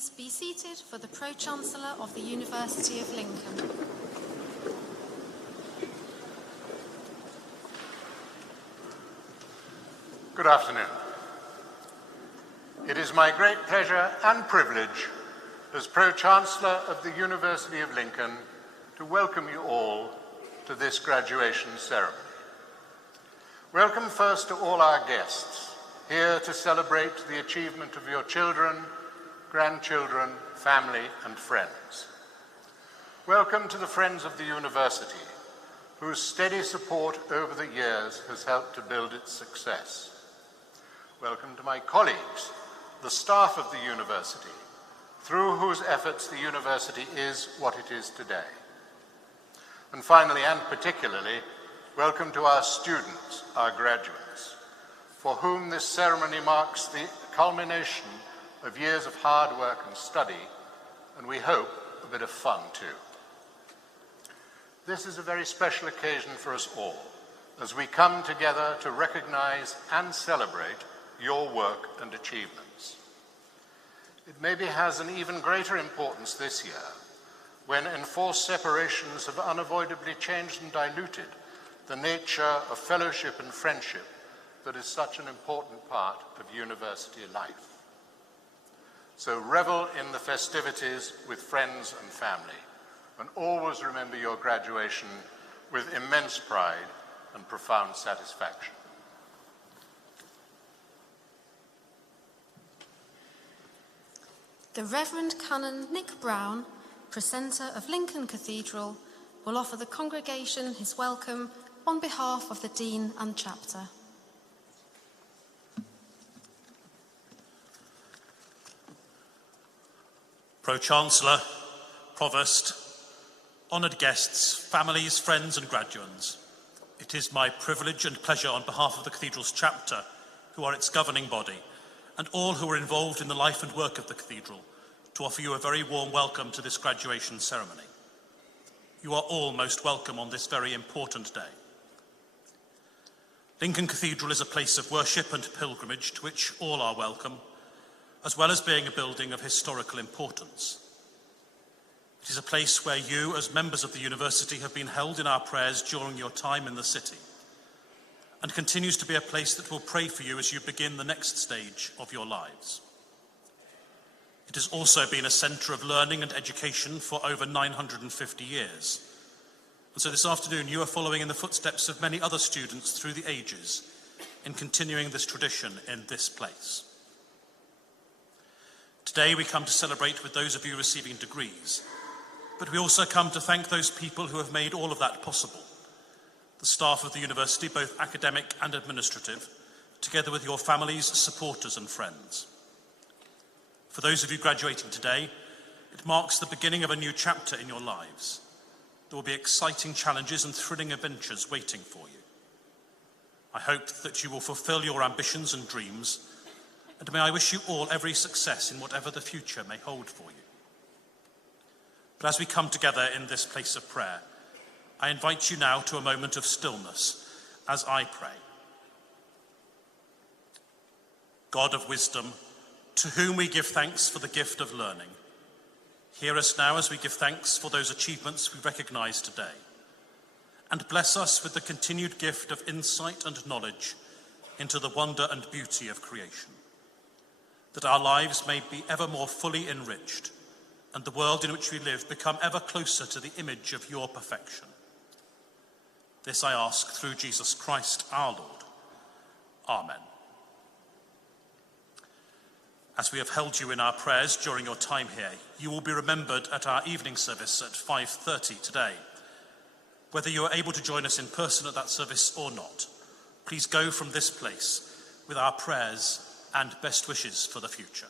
Please be seated for the Pro-Chancellor of the University of Lincoln. Good afternoon. It is my great pleasure and privilege as Pro-Chancellor of the University of Lincoln to welcome you all to this graduation ceremony. Welcome first to all our guests, here to celebrate the achievement of your children, grandchildren, family, and friends. Welcome to the friends of the university, whose steady support over the years has helped to build its success. Welcome to my colleagues, the staff of the university, through whose efforts the university is what it is today. And finally, and particularly, welcome to our students, our graduates, for whom this ceremony marks the culmination of years of hard work and study, and we hope a bit of fun too. This is a very special occasion for us all, as we come together to recognize and celebrate your work and achievements. It maybe has an even greater importance this year, when enforced separations have unavoidably changed and diluted the nature of fellowship and friendship that is such an important part of university life. So revel in the festivities with friends and family, and always remember your graduation with immense pride and profound satisfaction. The Reverend Canon Nick Brown, Precentor of Lincoln Cathedral, will offer the congregation his welcome on behalf of the Dean and Chapter. Pro-chancellor, Provost, honoured guests, families, friends and graduands, it is my privilege and pleasure on behalf of the Cathedral's chapter, who are its governing body, and all who are involved in the life and work of the Cathedral, to offer you a very warm welcome to this graduation ceremony. You are all most welcome on this very important day. Lincoln Cathedral is a place of worship and pilgrimage to which all are welcome, as well as being a building of historical importance. It is a place where you, as members of the university, have been held in our prayers during your time in the city, and continues to be a place that will pray for you as you begin the next stage of your lives. It has also been a centre of learning and education for over 950 years. And so this afternoon you are following in the footsteps of many other students through the ages in continuing this tradition in this place. Today we come to celebrate with those of you receiving degrees, but we also come to thank those people who have made all of that possible. The staff of the university, both academic and administrative, together with your families, supporters and friends. For those of you graduating today, it marks the beginning of a new chapter in your lives. There will be exciting challenges and thrilling adventures waiting for you. I hope that you will fulfill your ambitions and dreams, and may I wish you all every success in whatever the future may hold for you. But as we come together in this place of prayer, I invite you now to a moment of stillness as I pray. God of wisdom, to whom we give thanks for the gift of learning, hear us now as we give thanks for those achievements we recognise today, and bless us with the continued gift of insight and knowledge into the wonder and beauty of creation, that our lives may be ever more fully enriched, and the world in which we live become ever closer to the image of your perfection. This I ask through Jesus Christ our Lord. Amen. As we have held you in our prayers during your time here, you will be remembered at our evening service at 5:30 today. Whether you are able to join us in person at that service or not, please go from this place with our prayers and best wishes for the future.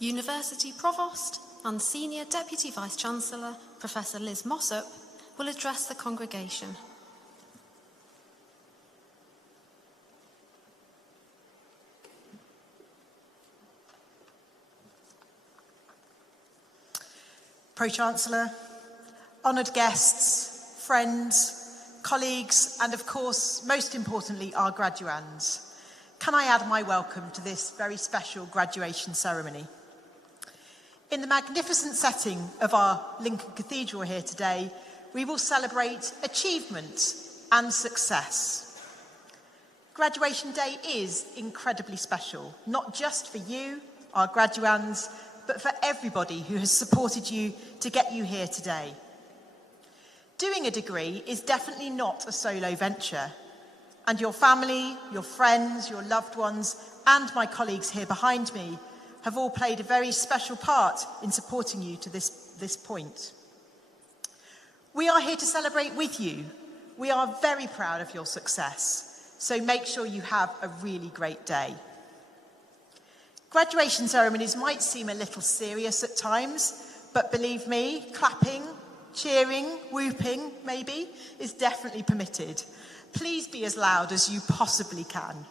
University Provost and Senior Deputy Vice-Chancellor, Professor Liz Mossop, will address the congregation. Pro-Chancellor, honoured guests, friends, colleagues, and of course, most importantly, our graduands, can I add my welcome to this very special graduation ceremony. In the magnificent setting of our Lincoln Cathedral here today, we will celebrate achievement and success. Graduation Day is incredibly special, not just for you, our graduands, but for everybody who has supported you to get you here today. Doing a degree is definitely not a solo venture, and your family, your friends, your loved ones, and my colleagues here behind me have all played a very special part in supporting you to this point. We are here to celebrate with you. We are very proud of your success, so make sure you have a really great day. Graduation ceremonies might seem a little serious at times, but believe me, clapping, cheering, whooping, maybe, is definitely permitted. Please be as loud as you possibly can.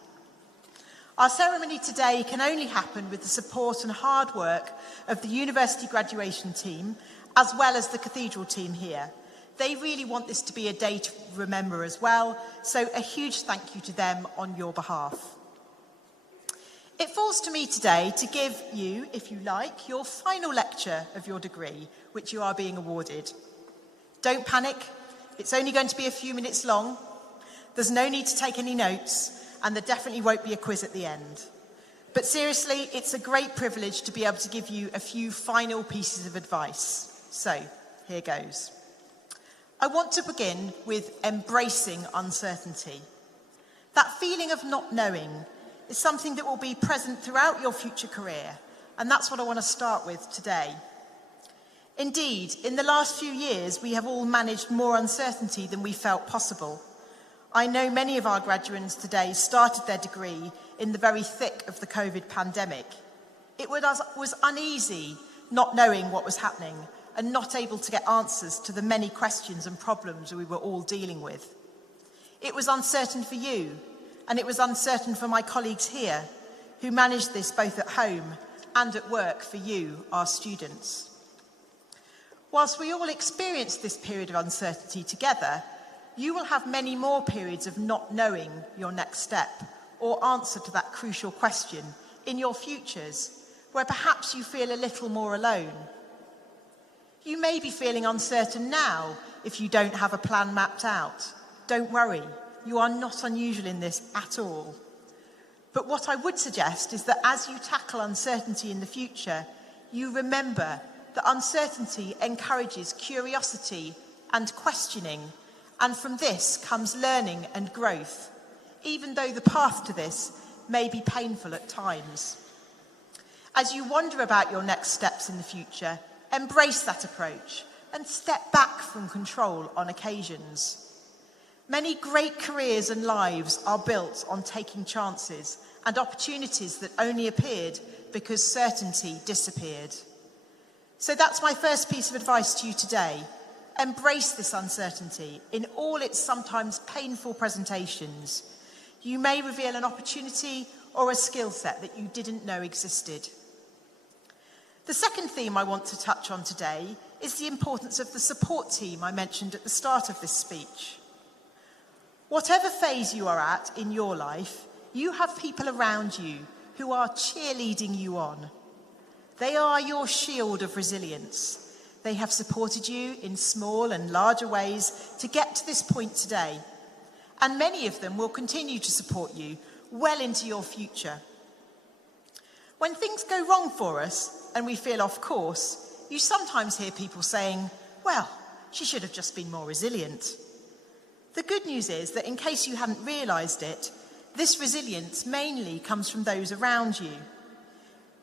Our ceremony today can only happen with the support and hard work of the university graduation team, as well as the cathedral team here. They really want this to be a day to remember as well, so a huge thank you to them on your behalf. It falls to me today to give you, if you like, your final lecture of your degree, which you are being awarded. Don't panic, it's only going to be a few minutes long. There's no need to take any notes, and there definitely won't be a quiz at the end. But seriously, it's a great privilege to be able to give you a few final pieces of advice. So, here goes. I want to begin with embracing uncertainty. That feeling of not knowing is something that will be present throughout your future career, and that's what I want to start with today. Indeed, in the last few years, we have all managed more uncertainty than we felt possible. I know many of our graduates today started their degree in the very thick of the COVID pandemic. It was uneasy not knowing what was happening and not able to get answers to the many questions and problems we were all dealing with. It was uncertain for you, and it was uncertain for my colleagues here, who managed this both at home and at work for you, our students. Whilst we all experienced this period of uncertainty together, you will have many more periods of not knowing your next step or answer to that crucial question in your futures, where perhaps you feel a little more alone. You may be feeling uncertain now if you don't have a plan mapped out. Don't worry, you are not unusual in this at all. But what I would suggest is that as you tackle uncertainty in the future, you remember that uncertainty encourages curiosity and questioning, and from this comes learning and growth, even though the path to this may be painful at times. As you wonder about your next steps in the future, embrace that approach and step back from control on occasions. Many great careers and lives are built on taking chances and opportunities that only appeared because certainty disappeared. So that's my first piece of advice to you today. Embrace this uncertainty in all its sometimes painful presentations. You may reveal an opportunity or a skill set that you didn't know existed. The second theme I want to touch on today is the importance of the support team I mentioned at the start of this speech. Whatever phase you are at in your life, you have people around you who are cheerleading you on. They are your shield of resilience. They have supported you in small and larger ways to get to this point today. And many of them will continue to support you well into your future. When things go wrong for us and we feel off course, you sometimes hear people saying, well, she should have just been more resilient. The good news is that in case you hadn't realised it, this resilience mainly comes from those around you.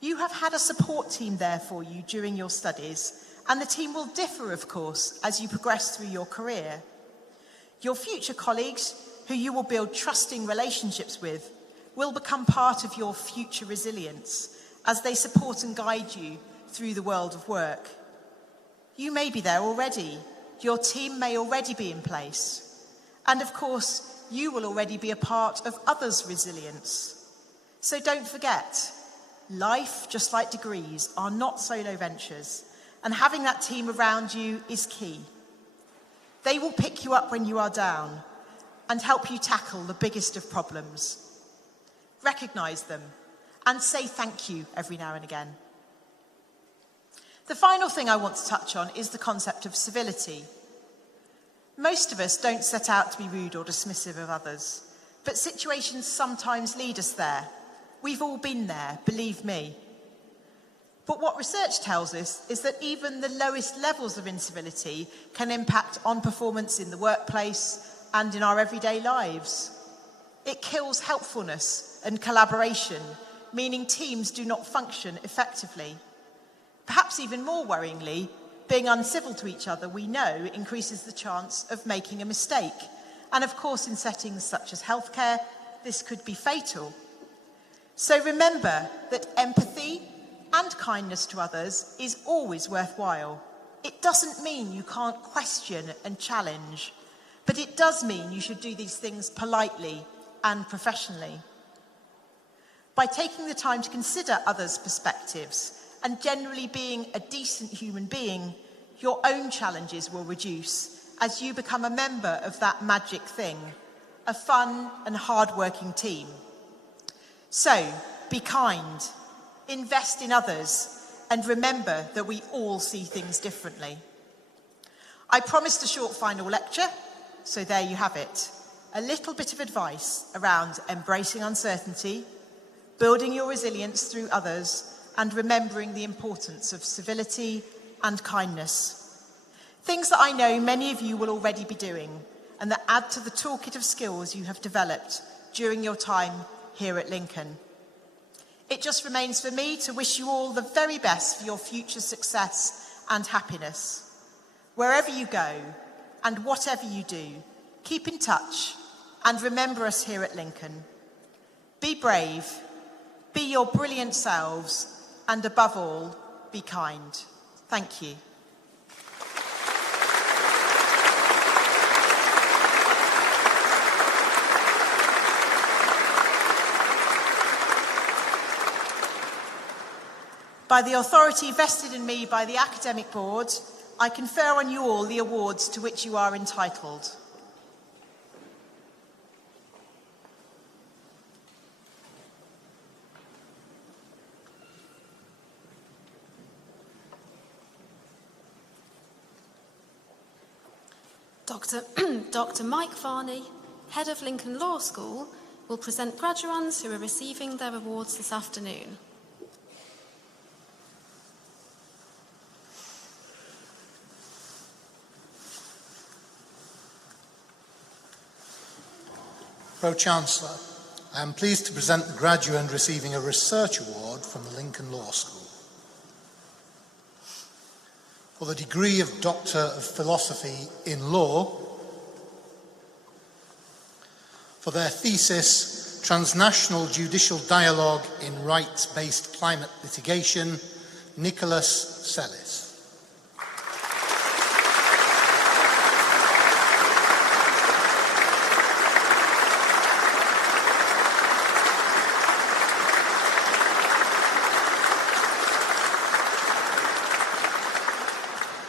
You have had a support team there for you during your studies, and the team will differ, of course, as you progress through your career. Your future colleagues, who you will build trusting relationships with, will become part of your future resilience as they support and guide you through the world of work. You may be there already. Your team may already be in place. And of course, you will already be a part of others' resilience. So don't forget, life, just like degrees, are not solo ventures, and having that team around you is key. They will pick you up when you are down and help you tackle the biggest of problems. Recognise them and say thank you every now and again. The final thing I want to touch on is the concept of civility. Most of us don't set out to be rude or dismissive of others, but situations sometimes lead us there. We've all been there, believe me. But what research tells us is that even the lowest levels of incivility can impact on performance in the workplace and in our everyday lives. It kills helpfulness and collaboration, meaning teams do not function effectively. Perhaps even more worryingly, being uncivil to each other, we know, increases the chance of making a mistake. And of course, in settings such as healthcare, this could be fatal. So remember that empathy and kindness to others is always worthwhile. It doesn't mean you can't question and challenge, but it does mean you should do these things politely and professionally. By taking the time to consider others' perspectives and generally being a decent human being, your own challenges will reduce as you become a member of that magic thing, a fun and hard-working team. So, be kind, invest in others, and remember that we all see things differently. I promised a short final lecture, so there you have it. A little bit of advice around embracing uncertainty, building your resilience through others, and remembering the importance of civility and kindness. Things that I know many of you will already be doing, and that add to the toolkit of skills you have developed during your time here at Lincoln. It just remains for me to wish you all the very best for your future success and happiness. Wherever you go and whatever you do, keep in touch and remember us here at Lincoln. Be brave, be your brilliant selves, and above all, be kind. Thank you. By the authority vested in me by the Academic Board, I confer on you all the awards to which you are entitled. Dr. Mike Varney, Head of Lincoln Law School, will present graduands who are receiving their awards this afternoon. Pro-chancellor, I am pleased to present the graduand receiving a research award from the Lincoln Law School. For the degree of Doctor of Philosophy in Law, for their thesis, Transnational Judicial Dialogue in Rights-Based Climate Litigation, Nicholas Sellis.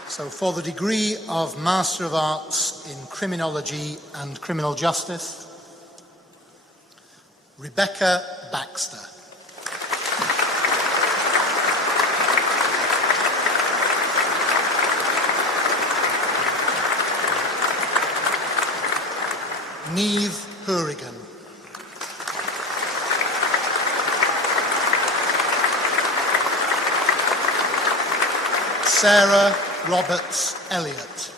So for the degree of Master of Arts in Criminology and Criminal Justice, Rebecca Baxter. Niamh Hourigan. Sarah Roberts Elliott.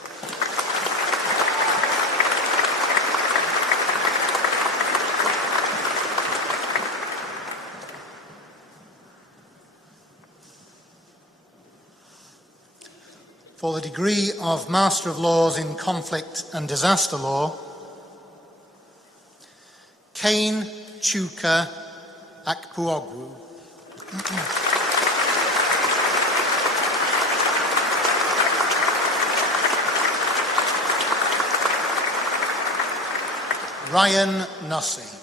For the degree of Master of Laws in Conflict and Disaster Law, Kane Chuka Akpuogwu. Ryan Nussey.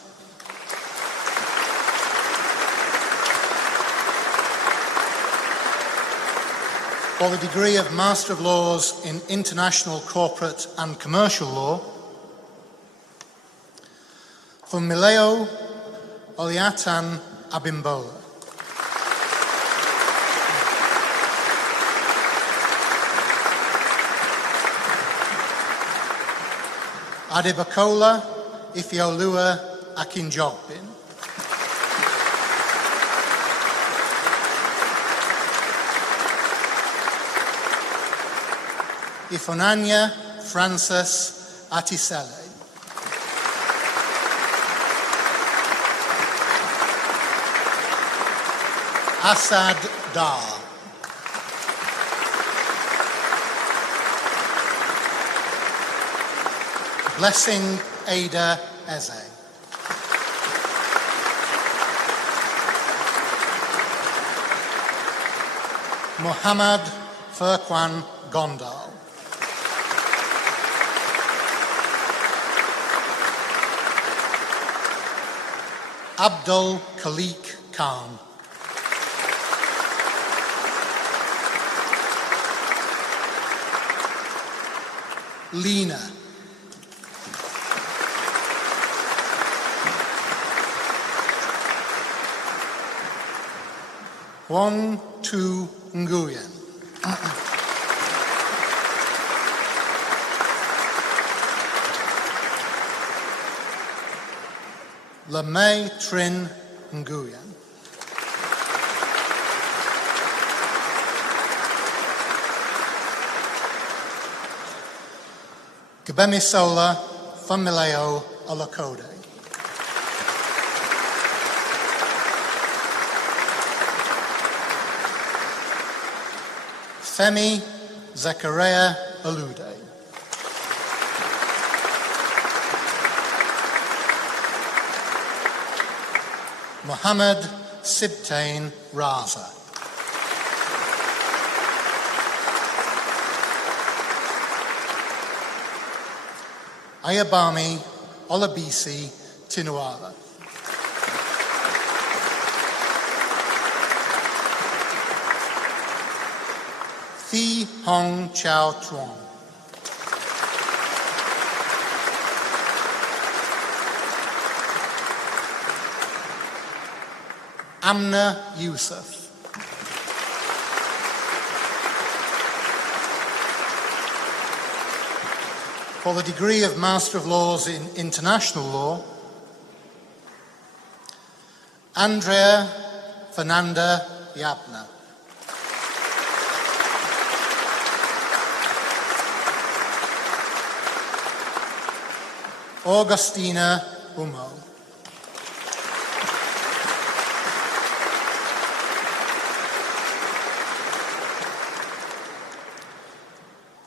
For the degree of Master of Laws in International, Corporate and Commercial Law, Funmilayo Oliatan Abimbola. Adebakola Ifeoluwa Akinjogbin. Ifonanya Frances Atisele. Asad Dar. Blessing Ada Eze. Muhammad Furqan Gondal. Abdul Khalik Khan. Lena. Wong Tu Nguyen. Lamay Trin Nguyen. Gbemisola Funmilayo Olakode. Femi Zechariah Alude. Muhammad Sibtain Raza. Ayabami Olabisi Tinuala. Thi Hong Chao Truong. Amna Yusuf. For the degree of Master of Laws in International Law, Andrea Fernanda Yabna. Augustina Umo.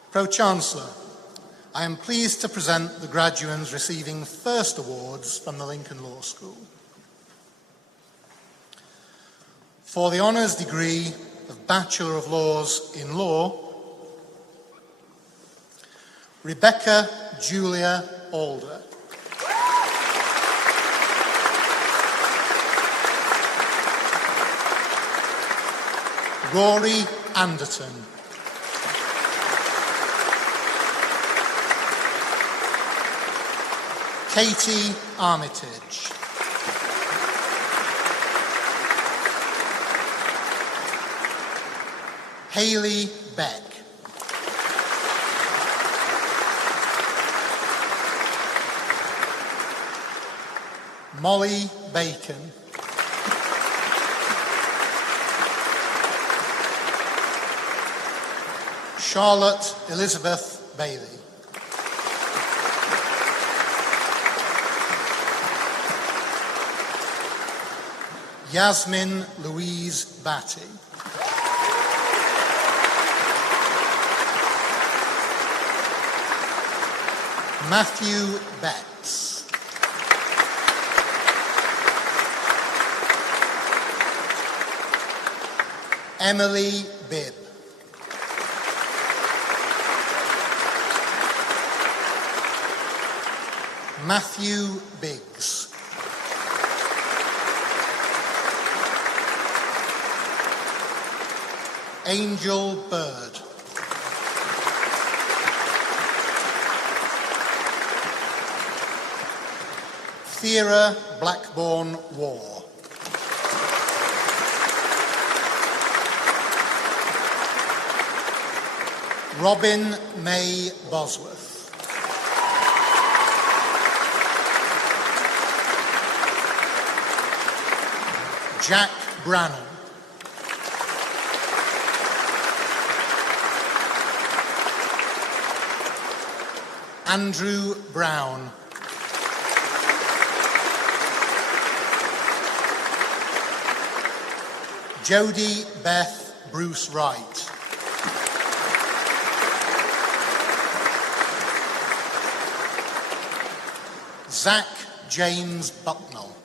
Pro-chancellor, I am pleased to present the graduates receiving first awards from the Lincoln Law School. For the honours degree of Bachelor of Laws in Law, Rebecca Julia Alder. Rory Anderton. Katie Armitage. Hayley Beck. Molly Bacon. Charlotte Elizabeth Bailey. Yasmin Louise Batty. Matthew Betts. Emily Bibb. Matthew Biggs. Angel Bird. Thera Blackburn War. Robin May Bosworth. Jack Brannan. Andrew Brown. Jodie Beth Bruce Wright. Zach James Bucknell.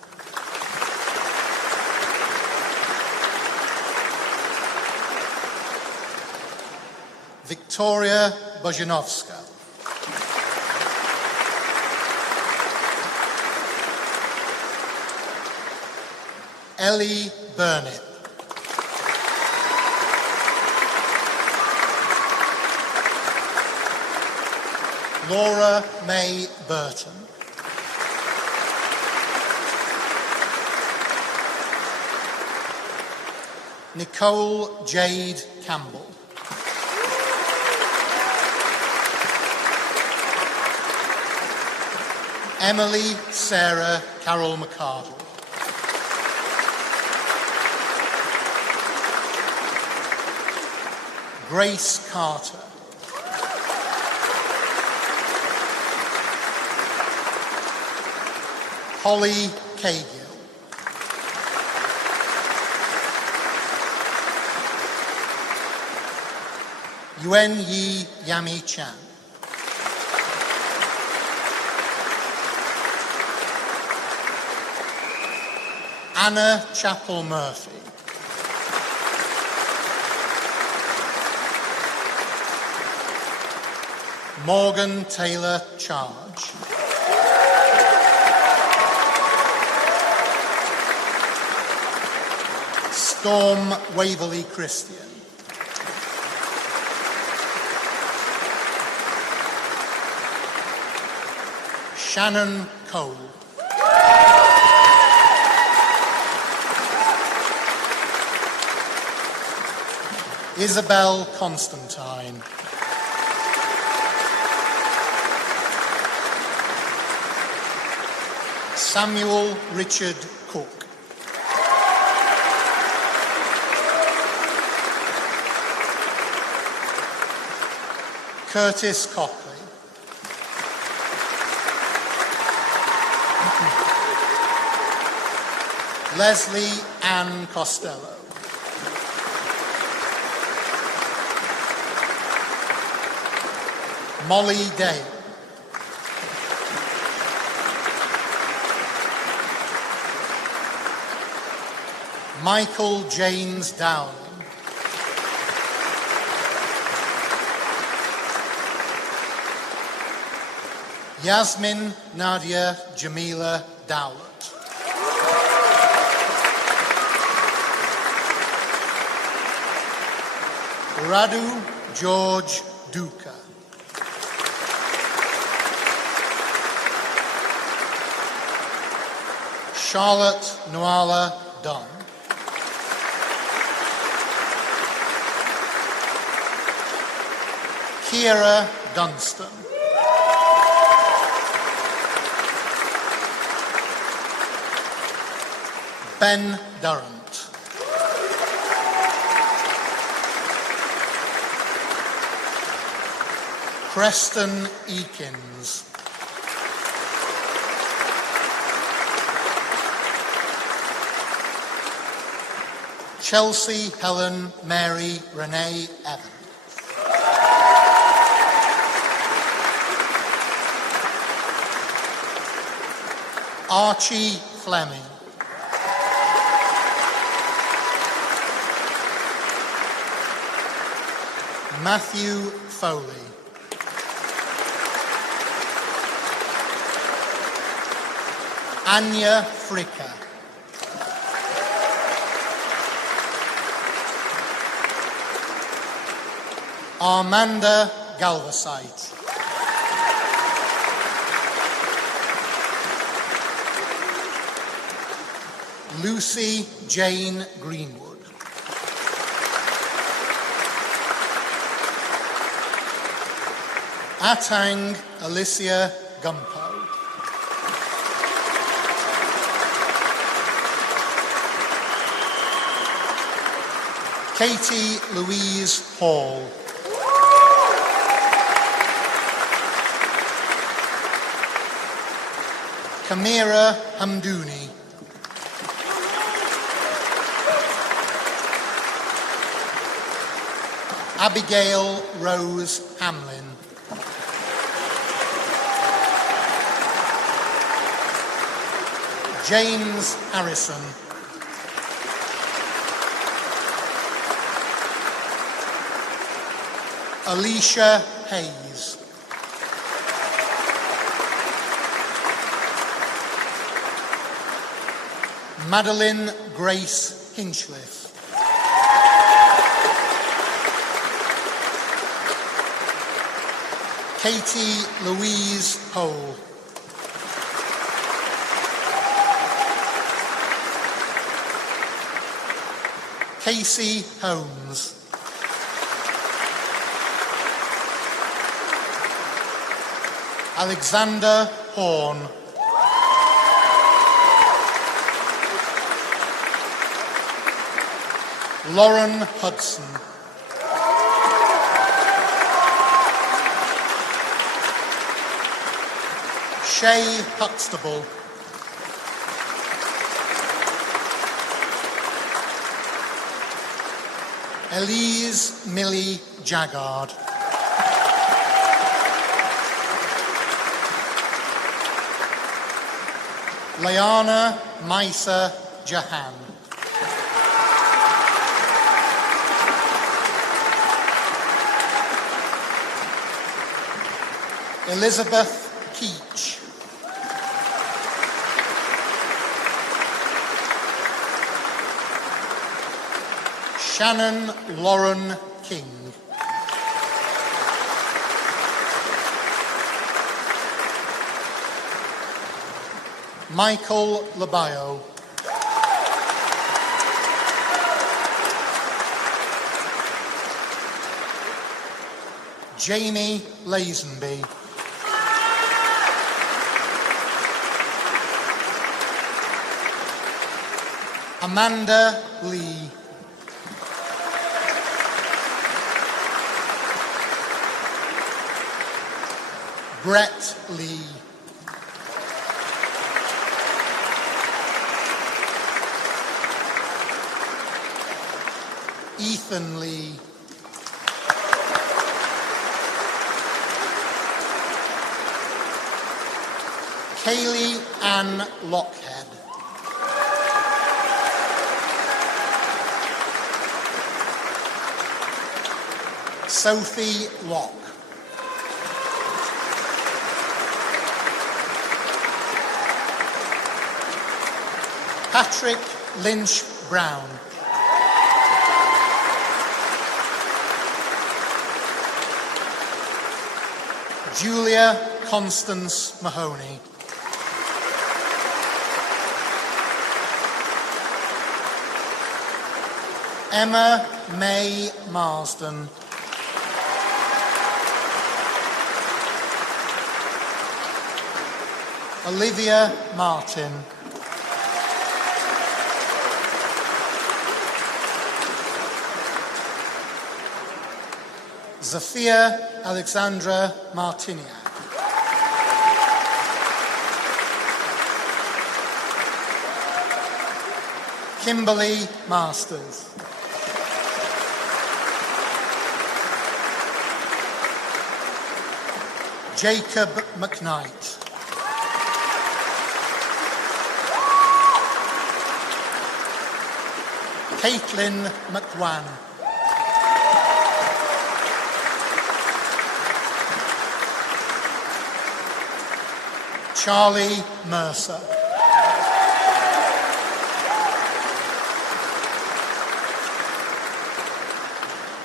Victoria Bojanowska. Ellie Burnett. Laura May Burton. Nicole Jade Campbell. Emily Sarah Carol McCardle. Grace Carter. Holly Cagill. Yuen Yi Yami Chan. Anna Chappell Murphy. Morgan Taylor Charge. Storm Waverley Christian. Shannon Cole. Isabel Constantine. Samuel Richard Cook. Curtis Copley. Leslie Ann Costello. Molly Dale. Michael James Dowling. Yasmin Nadia Jamila Dowlett. Radu George Duca. Charlotte Noala Dunn. Kiera Dunstan. Ben Durrant. Preston Eakins. Chelsea Helen Mary Renee Evans. Archie Fleming. Matthew Foley. Anya Fricker. Armanda Galvasite. Lucy Jane Greenwood. Atang Alicia Gumpo. Katie Louise Hall. Kamira Hamdouni. Abigail Rose Hamlin. James Harrison. Alicia Hayes. Madeline Grace Hinchcliffe. Katie Louise Hole. Casey Holmes. Alexander Horn. Lauren Hudson. Shay Huxtable. Elise Millie Jaggard. Liana Maisa Jahan. Elizabeth Keach. Shannon Lauren King. Michael Labayo. Jamie Lazenby. Amanda Lee. Brett Lee. Ethan Lee. Kaylee Ann Lockhead. Sophie Locke. Patrick Lynch Brown. Julia Constance Mahoney. Emma May Marsden. Olivia Martin. Zafia Alexandra Martiniak. Kimberly Masters. Jacob McKnight. Caitlin McWan. Charlie Mercer.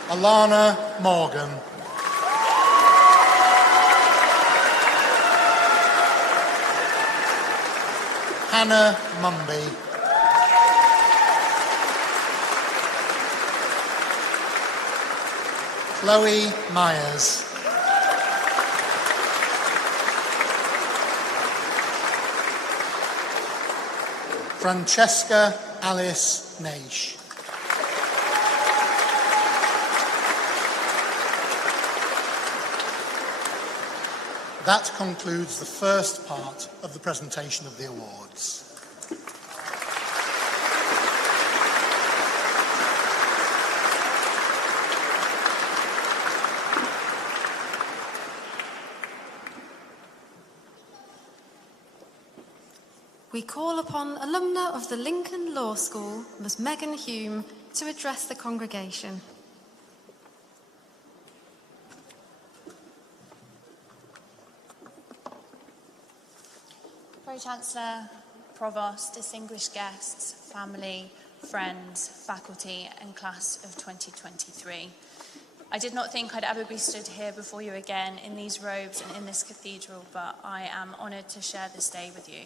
Alana Morgan. Hannah Mumby. Chloe Myers. Francesca Alice Naish. That concludes the first part of the presentation of the awards. We call upon alumna of the Lincoln Law School, Ms. Megan Hume, to address the congregation. Pro-chancellor, Provost, distinguished guests, family, friends, faculty and class of 2023. I did not think I'd ever be stood here before you again in these robes and in this cathedral, but I am honoured to share this day with you.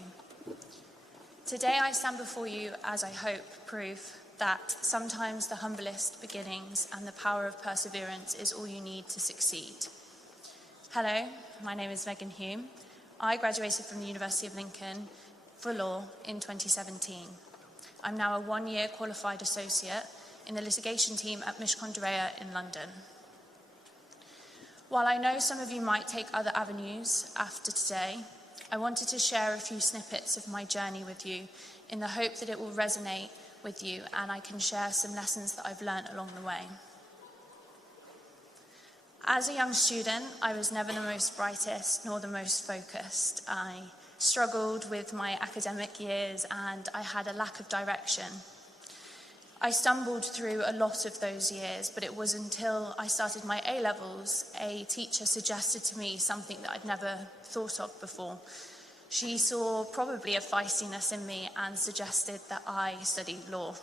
Today I stand before you as I hope proof that sometimes the humblest beginnings and the power of perseverance is all you need to succeed. Hello, my name is Megan Hume. I graduated from the University of Lincoln for law in 2017. I'm now a one-year qualified associate in the litigation team at Mishcon de Reya in London. While I know some of you might take other avenues after today, I wanted to share a few snippets of my journey with you in the hope that it will resonate with you and I can share some lessons that I've learned along the way. As a young student, I was never the most brightest nor the most focused. I struggled with my academic years and I had a lack of direction. I stumbled through a lot of those years, but it was until I started my A-levels, a teacher suggested to me something that I'd never thought of before. She saw probably a feistiness in me and suggested that I study law.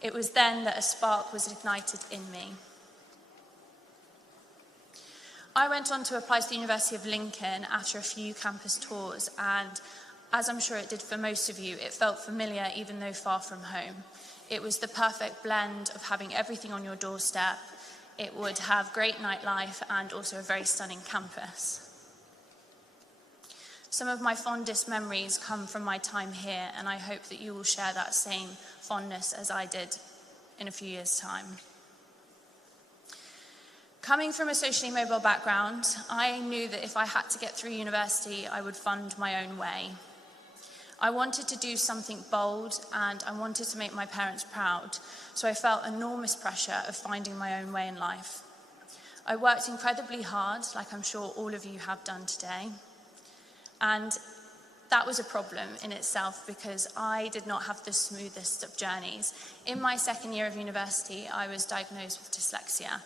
It was then that a spark was ignited in me. I went on to apply to the University of Lincoln after a few campus tours, and as I'm sure it did for most of you, it felt familiar even though far from home. It was the perfect blend of having everything on your doorstep. It would have great nightlife and also a very stunning campus. Some of my fondest memories come from my time here, and I hope that you will share that same fondness as I did in a few years' time. Coming from a socially mobile background, I knew that if I had to get through university, I would fund my own way. I wanted to do something bold and I wanted to make my parents proud, so I felt enormous pressure of finding my own way in life. I worked incredibly hard, like I'm sure all of you have done today, and that was a problem in itself because I did not have the smoothest of journeys. In my second year of university, I was diagnosed with dyslexia.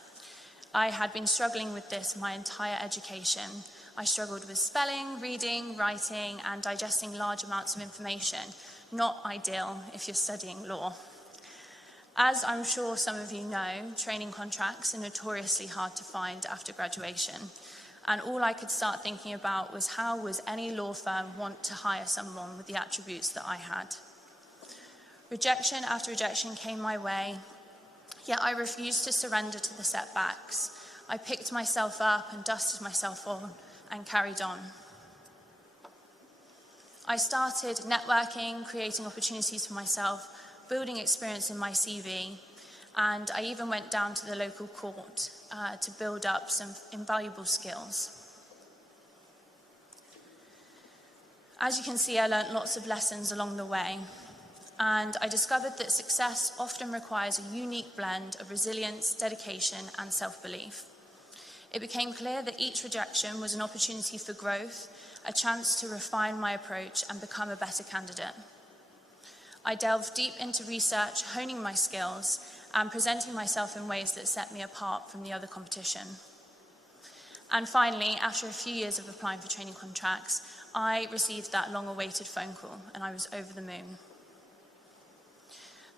I had been struggling with this my entire education. I struggled with spelling, reading, writing, and digesting large amounts of information. Not ideal if you're studying law. As I'm sure some of you know, training contracts are notoriously hard to find after graduation. And all I could start thinking about was how was any law firm want to hire someone with the attributes that I had. Rejection after rejection came my way, yet I refused to surrender to the setbacks. I picked myself up and dusted myself on and carried on. I started networking, creating opportunities for myself, building experience in my CV, and I even went down to the local court to build up some invaluable skills. As you can see, I learnt lots of lessons along the way, and I discovered that success often requires a unique blend of resilience, dedication, and self-belief. It became clear that each rejection was an opportunity for growth, a chance to refine my approach and become a better candidate. I delved deep into research, honing my skills, and presenting myself in ways that set me apart from the other competition. And finally, after a few years of applying for training contracts, I received that long-awaited phone call, and I was over the moon.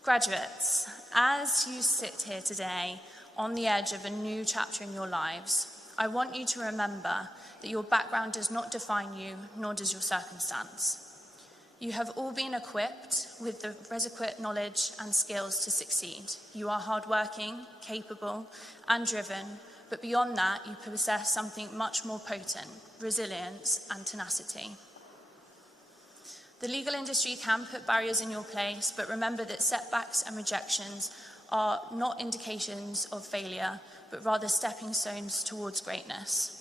Graduates, as you sit here today, on the edge of a new chapter in your lives, I want you to remember that your background does not define you, nor does your circumstance. You have all been equipped with the requisite knowledge and skills to succeed. You are hardworking, capable, and driven, but beyond that, you possess something much more potent: resilience and tenacity. The legal industry can put barriers in your place, but remember that setbacks and rejections are not indications of failure, but rather stepping stones towards greatness.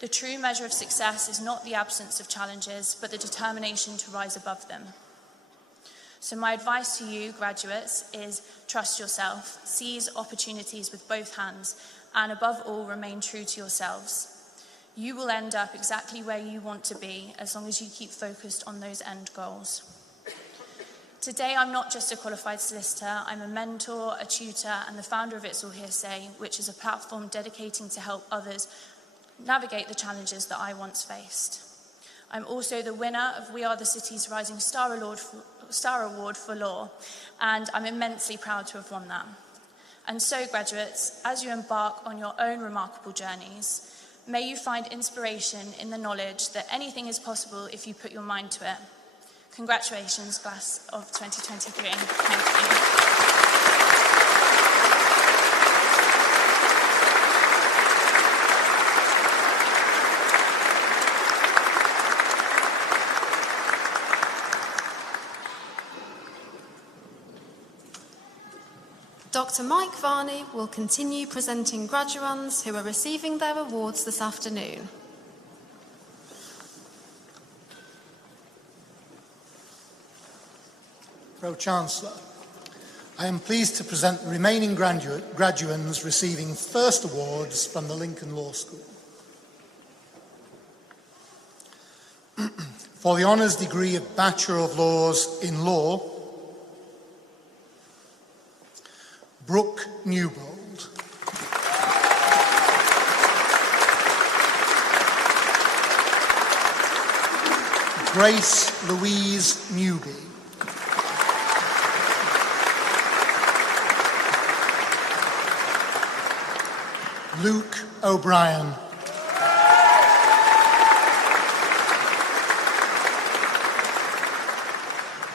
The true measure of success is not the absence of challenges, but the determination to rise above them. So my advice to you, graduates, is trust yourself, seize opportunities with both hands, and above all, remain true to yourselves. You will end up exactly where you want to be as long as you keep focused on those end goals. Today, I'm not just a qualified solicitor, I'm a mentor, a tutor, and the founder of It's All Hearsay, which is a platform dedicating to help others navigate the challenges that I once faced. I'm also the winner of We Are the City's Rising Star Award for Law, and I'm immensely proud to have won that. And so, graduates, as you embark on your own remarkable journeys, may you find inspiration in the knowledge that anything is possible if you put your mind to it. Congratulations, class of 2023. Thank you. Dr. Mike Varney will continue presenting graduands who are receiving their awards this afternoon. Pro-chancellor, I am pleased to present the remaining graduands receiving first awards from the Lincoln Law School. For the honours degree of Bachelor of Laws in Law, Brooke Newbold. Grace Louise Newby. Luke O'Brien.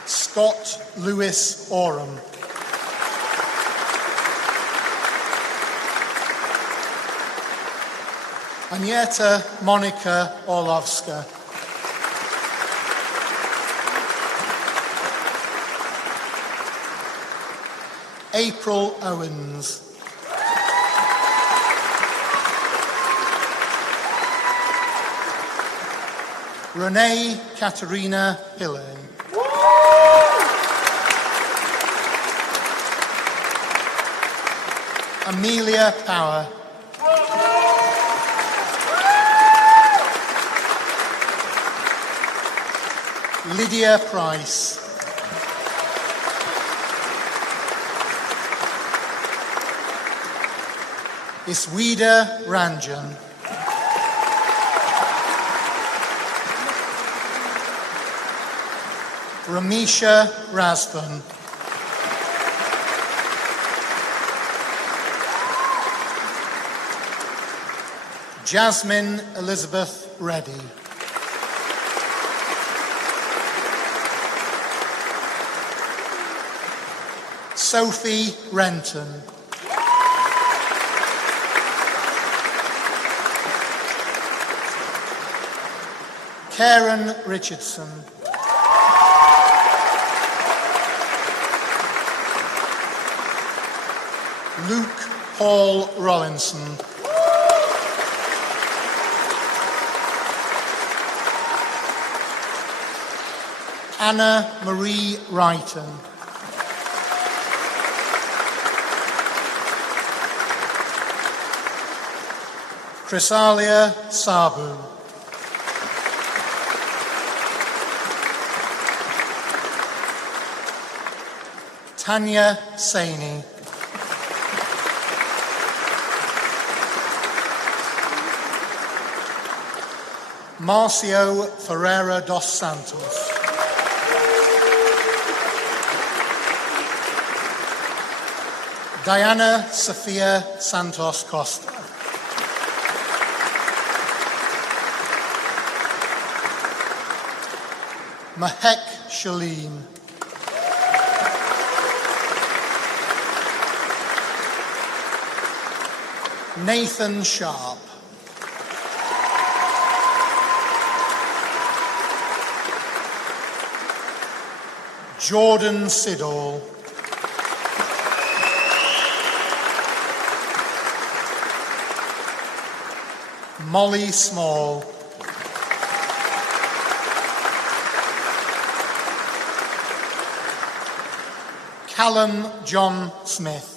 Scott Lewis Oram. Anieta Monica Orlovska. April Owens. Renee Katerina Pillay. Amelia Power. Lydia Price. Iswida Ranjan. Ramisha Rasvan. Jasmine Elizabeth Reddy. Sophie Renton. Karen Richardson. Luke Paul Rollinson. Anna Marie Wrighton. Chrysalia Sabu. Tanya Saini. Marcio Ferreira dos Santos. Diana Sofia Santos Costa. Mahek Shaleen. Nathan Sharp. Jordan Siddall. Molly Small. Callum John Smith.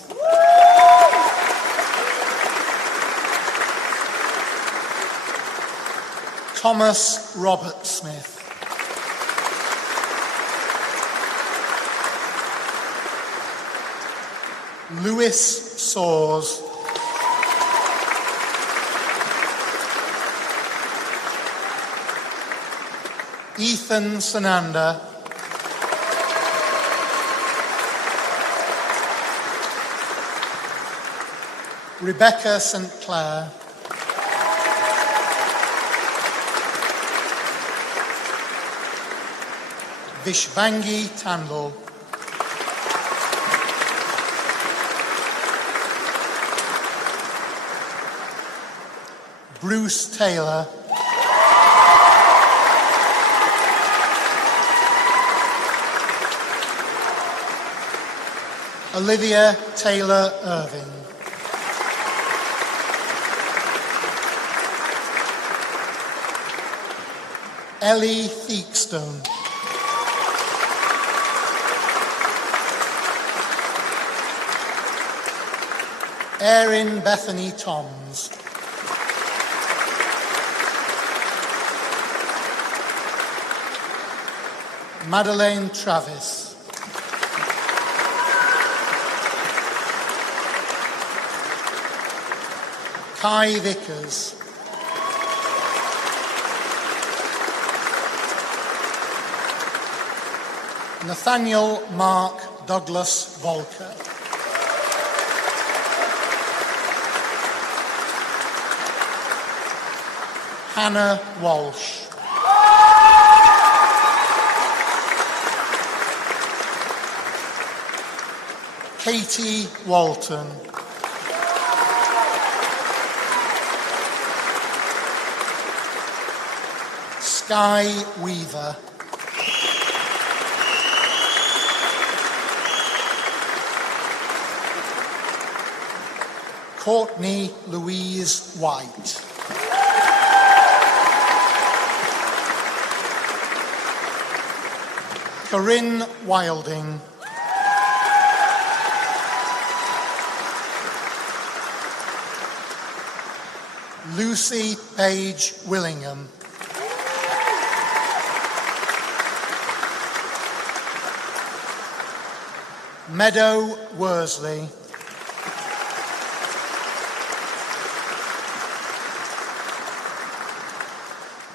Thomas Robert Smith. Lewis Soars. Ethan Sananda. Rebecca St. Clair. Vishvangi Tandal. Bruce Taylor. Olivia Taylor Irving. Ellie Theakstone. Erin Bethany Toms. Madeleine Travis. Kai Vickers. Nathaniel Mark Douglas Volker. Hannah Walsh. Katie Walton. Sky Weaver. Courtney Louise White. Corinne Wilding. Lucy Page Willingham. Meadow Worsley.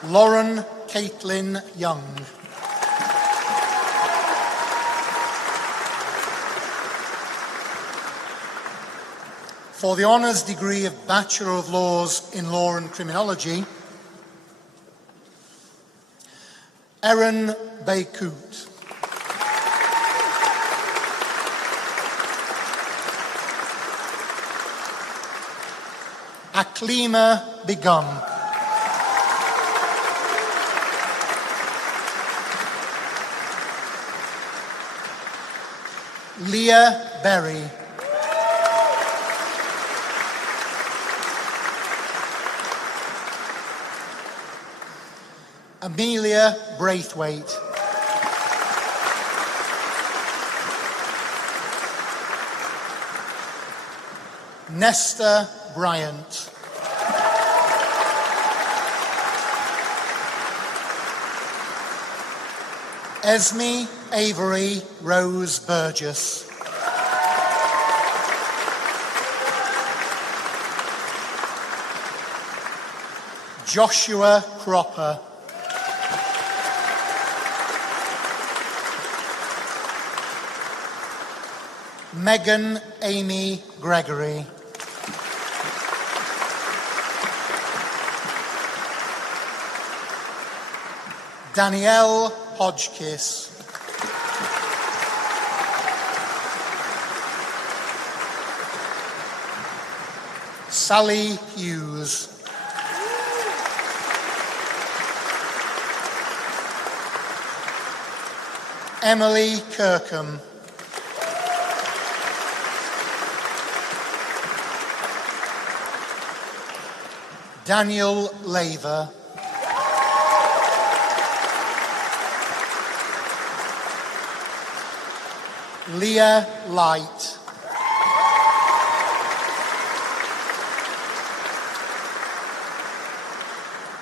Lauren Caitlin Young. For the honours degree of Bachelor of Laws in Law and Criminology, Erin Baykout. Aklima Begum. Leah Berry. Amelia Braithwaite. Nesta Bryant. Esme Avery Rose Burgess. Joshua Cropper. Megan Amy Gregory. Danielle Hodgkiss. Sally Hughes. Emily Kirkham. Daniel Laver. Leah Light.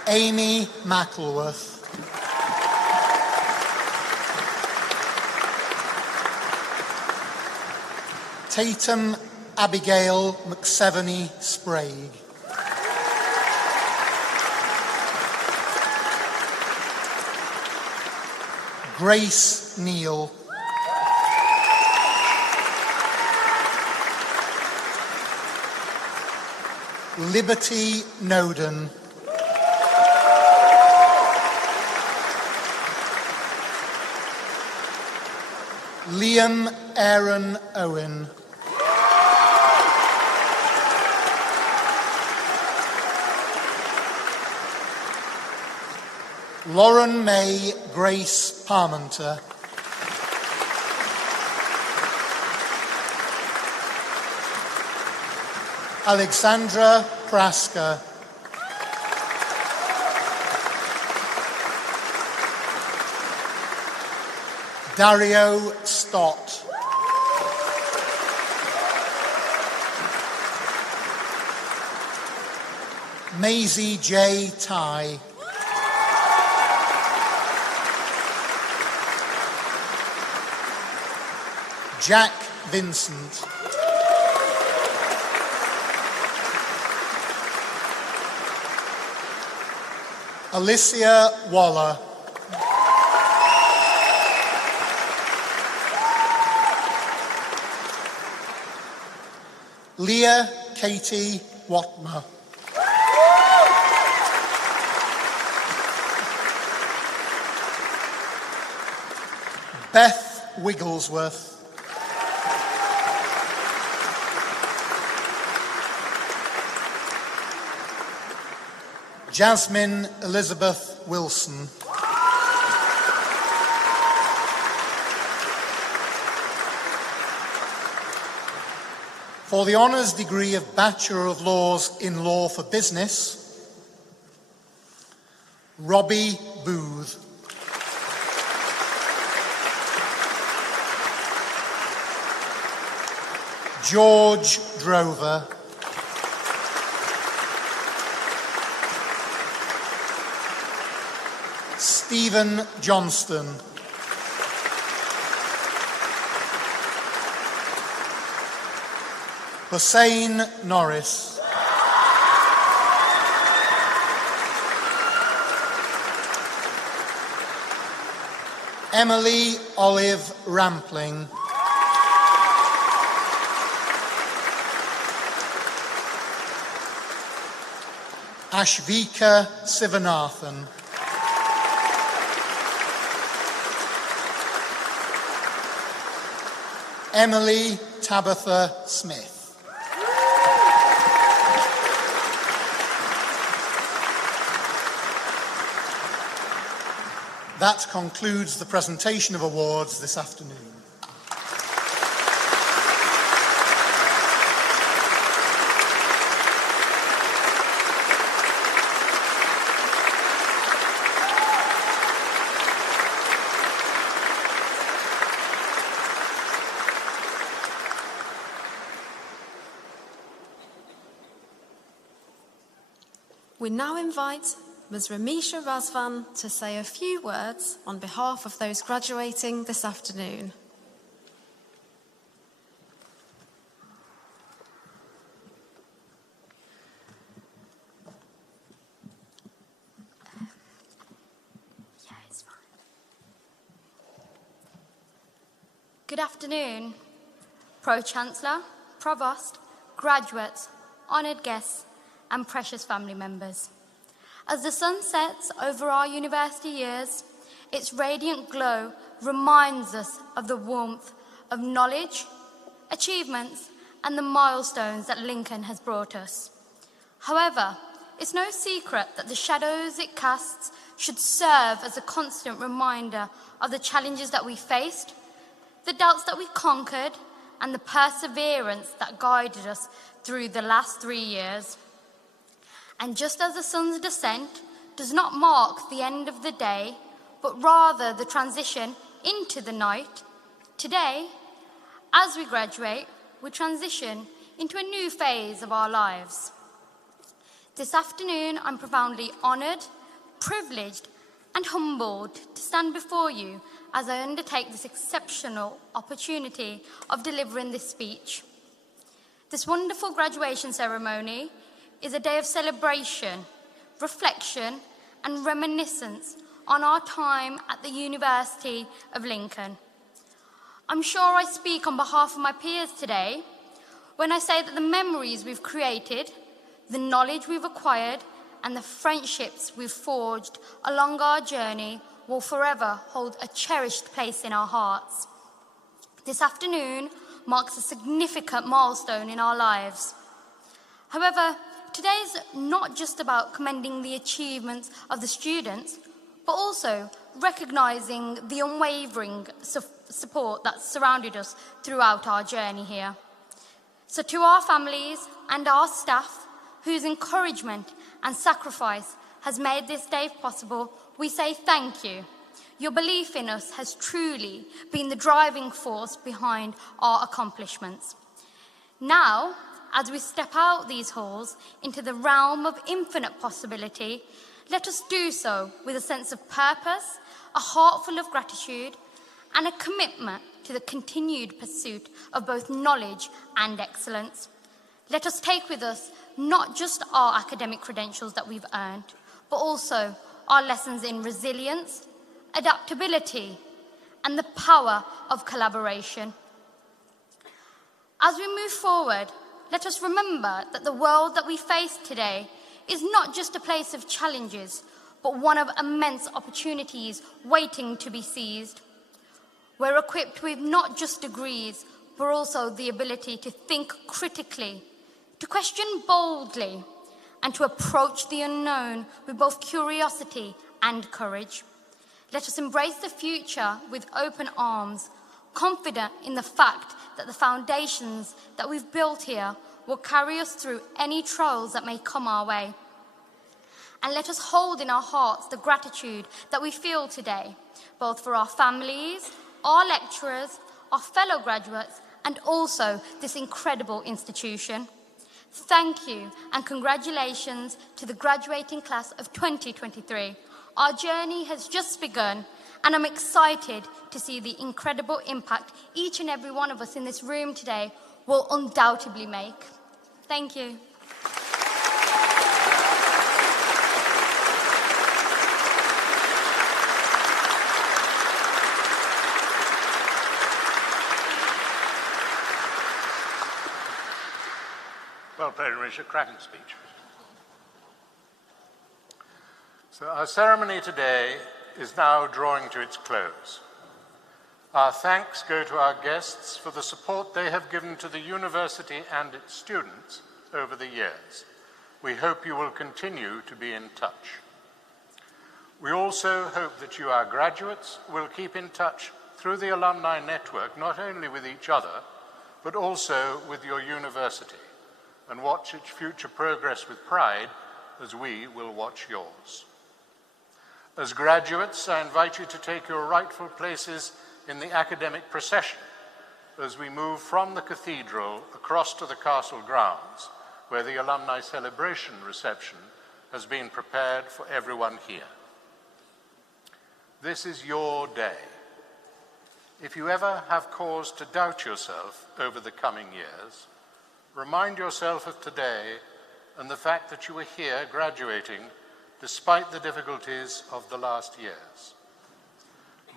Amy Mackleworth. Tatum Abigail McSeveny Sprague. Grace Neal. Liberty Noden. Liam Aaron Owen. Lauren May Grace Parmenter. Alexandra Praska. Dario Stott. Maisie J. Ty. Jack Vincent. Alicia Waller. Leah Katie Watmer. Beth Wigglesworth. Jasmine Elizabeth Wilson. For the honours degree of Bachelor of Laws in Law for Business, Robbie Booth. George Drover. Stephen Johnston. Hussein Norris. Emily Olive Rampling. Ashvika Sivanathan. Emily Tabitha Smith. That concludes the presentation of awards this afternoon. We now invite Ms. Ramisha Razvan to say a few words on behalf of those graduating this afternoon. Good afternoon, Pro-Chancellor, Provost, graduates, honoured guests, and precious family members. As the sun sets over our university years, its radiant glow reminds us of the warmth of knowledge, achievements, and the milestones that Lincoln has brought us. However, it's no secret that the shadows it casts should serve as a constant reminder of the challenges that we faced, the doubts that we conquered, and the perseverance that guided us through the last 3 years. And just as the sun's descent does not mark the end of the day, but rather the transition into the night, today, as we graduate, we transition into a new phase of our lives. This afternoon, I'm profoundly honoured, privileged, and humbled to stand before you as I undertake this exceptional opportunity of delivering this speech. This wonderful graduation ceremony is a day of celebration, reflection, and reminiscence on our time at the University of Lincoln. I'm sure I speak on behalf of my peers today when I say that the memories we've created, the knowledge we've acquired, and the friendships we've forged along our journey will forever hold a cherished place in our hearts. This afternoon marks a significant milestone in our lives. However, today is not just about commending the achievements of the students, but also recognising the unwavering support that surrounded us throughout our journey here. So to our families and our staff, whose encouragement and sacrifice has made this day possible, we say thank you. Your belief in us has truly been the driving force behind our accomplishments. Now, as we step out these halls into the realm of infinite possibility, let us do so with a sense of purpose, a heart full of gratitude, and a commitment to the continued pursuit of both knowledge and excellence. Let us take with us not just our academic credentials that we've earned, but also our lessons in resilience, adaptability, and the power of collaboration. As we move forward, let us remember that the world that we face today is not just a place of challenges, but one of immense opportunities waiting to be seized. We're equipped with not just degrees, but also the ability to think critically, to question boldly, and to approach the unknown with both curiosity and courage. Let us embrace the future with open arms, confident in the fact that the foundations that we've built here will carry us through any trials that may come our way. And let us hold in our hearts the gratitude that we feel today, both for our families, our lecturers, our fellow graduates, and also this incredible institution. Thank you and congratulations to the graduating class of 2023. Our journey has just begun, and I'm excited to see the incredible impact each and every one of us in this room today will undoubtedly make. Thank you. Well played, Richard. Cracking speech. So our ceremony today is now drawing to its close. Our thanks go to our guests for the support they have given to the university and its students over the years. We hope you will continue to be in touch. We also hope that you, our graduates, will keep in touch through the alumni network, not only with each other, but also with your university, and watch its future progress with pride as we will watch yours. As graduates, I invite you to take your rightful places in the academic procession as we move from the cathedral across to the castle grounds, where the alumni celebration reception has been prepared for everyone here. This is your day. If you ever have cause to doubt yourself over the coming years, remind yourself of today and the fact that you were here graduating despite the difficulties of the last years.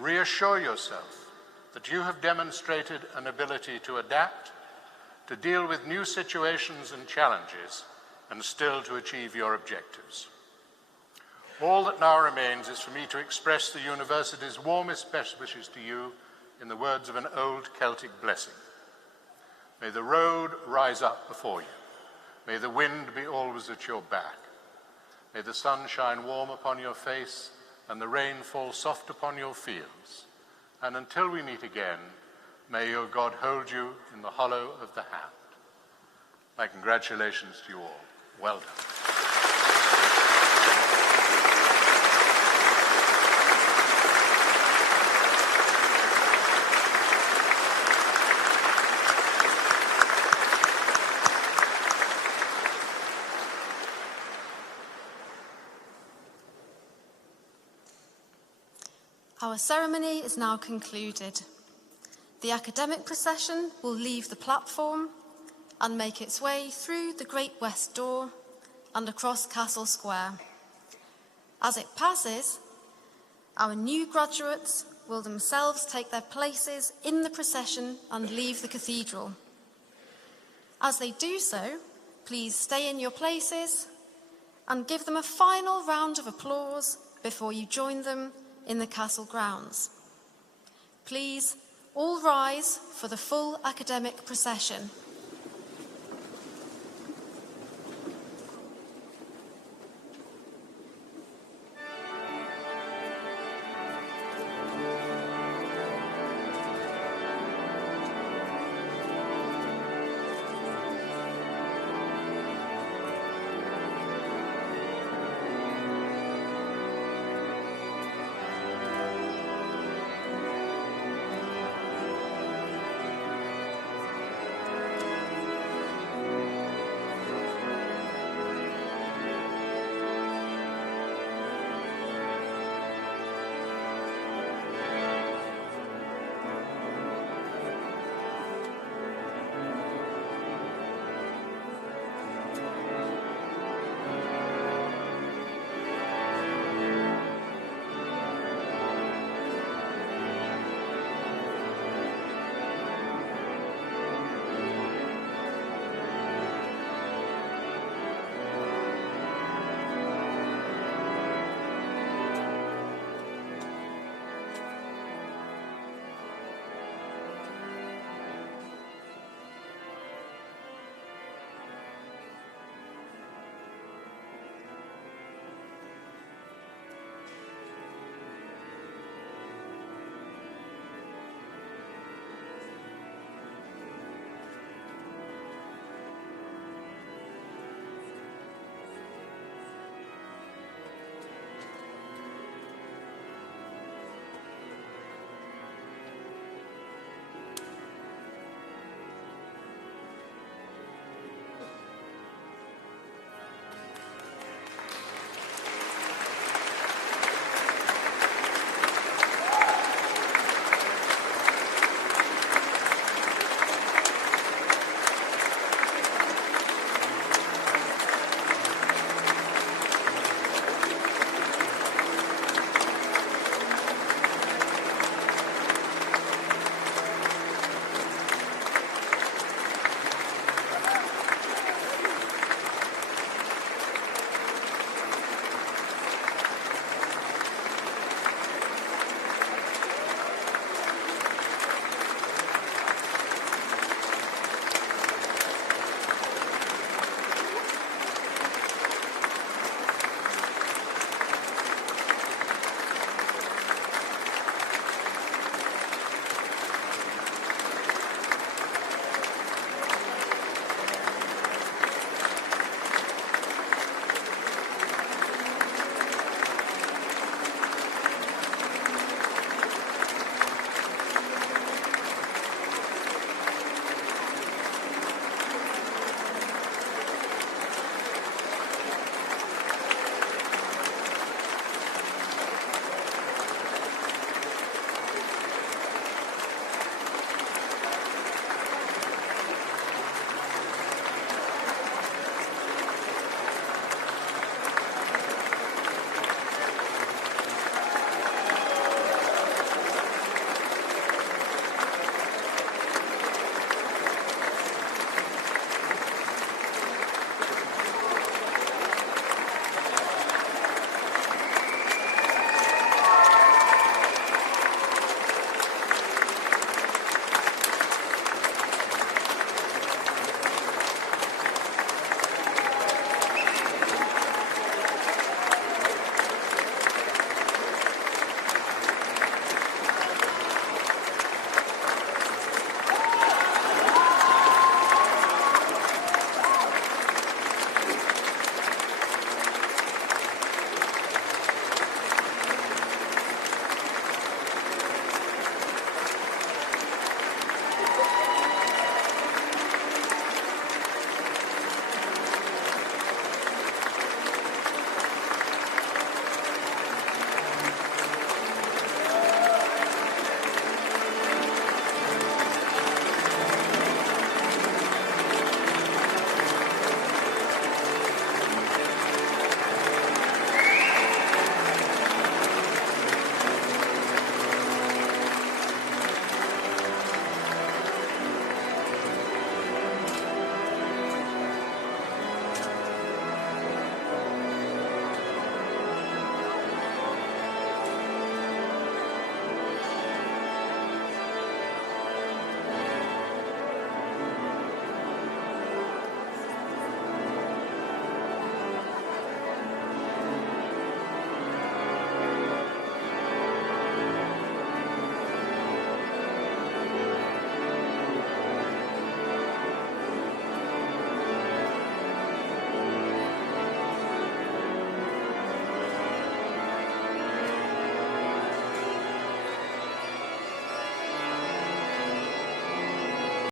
Reassure yourself that you have demonstrated an ability to adapt, to deal with new situations and challenges, and still to achieve your objectives. All that now remains is for me to express the university's warmest best wishes to you in the words of an old Celtic blessing. May the road rise up before you. May the wind be always at your back. May the sun shine warm upon your face and the rain fall soft upon your fields. And until we meet again, may your God hold you in the hollow of the hand. My congratulations to you all. Well done. Our ceremony is now concluded. The academic procession will leave the platform and make its way through the Great West Door and across Castle Square. As it passes, our new graduates will themselves take their places in the procession and leave the cathedral. As they do so, please stay in your places and give them a final round of applause before you join them in the castle grounds. Please all rise for the full academic procession.